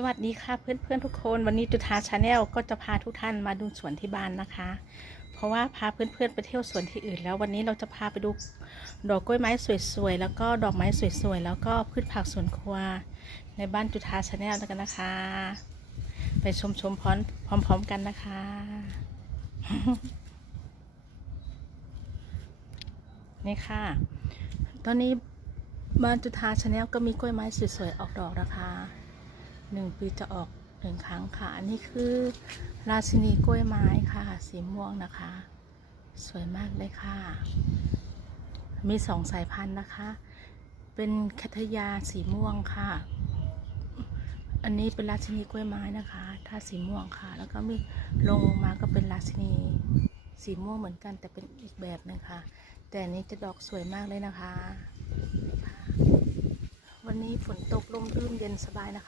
สวัสดีค่ะเพื่อนๆทุกคนวันนี้จุธาชาแนลก็จะพาทุกท่านมาดูสวนที่บ้านนะคะ เพราะว่าพาเพื่อนๆไปเที่ยวสวนที่อื่น แล้ววันนี้เราจะพาไปดูดอกกล้วยไม้สวยๆแล้วก็ดอกไม้สวยๆแล้วก็พืชผักสวนครัว ในบ้านจุธาชาแนลกันนะคะ ไปชมชมๆพร้อมพร้อมๆกันนะคะนี่ค่ะ ตอนนี้บ้านจุธาชาแนลก็มีกล้วยไม้สวยๆออกดอกนะคะ หนึ่งปีจะออกหนึ่งครั้งค่ะอันนี้คือ ราชินีกล้วยไม้ค่ะ สีม่วงนะคะ สวยมากเลยค่ะ มีสองสายพันธุ์นะคะ เป็นคัทยาสีม่วงค่ะ อันนี้เป็นราชินีกล้วยไม้นะคะ ถ้าสีม่วงค่ะ แล้วก็มีลงมาก็เป็นราชินีสีม่วงเหมือนกันแต่เป็นอีกแบบหนึงค่ะ แต่อันนี้จะดอกสวยมากเลยนะคะนี่ค่ะวันนี้ฝนตกลมรื่นเย็นสบายนะคะ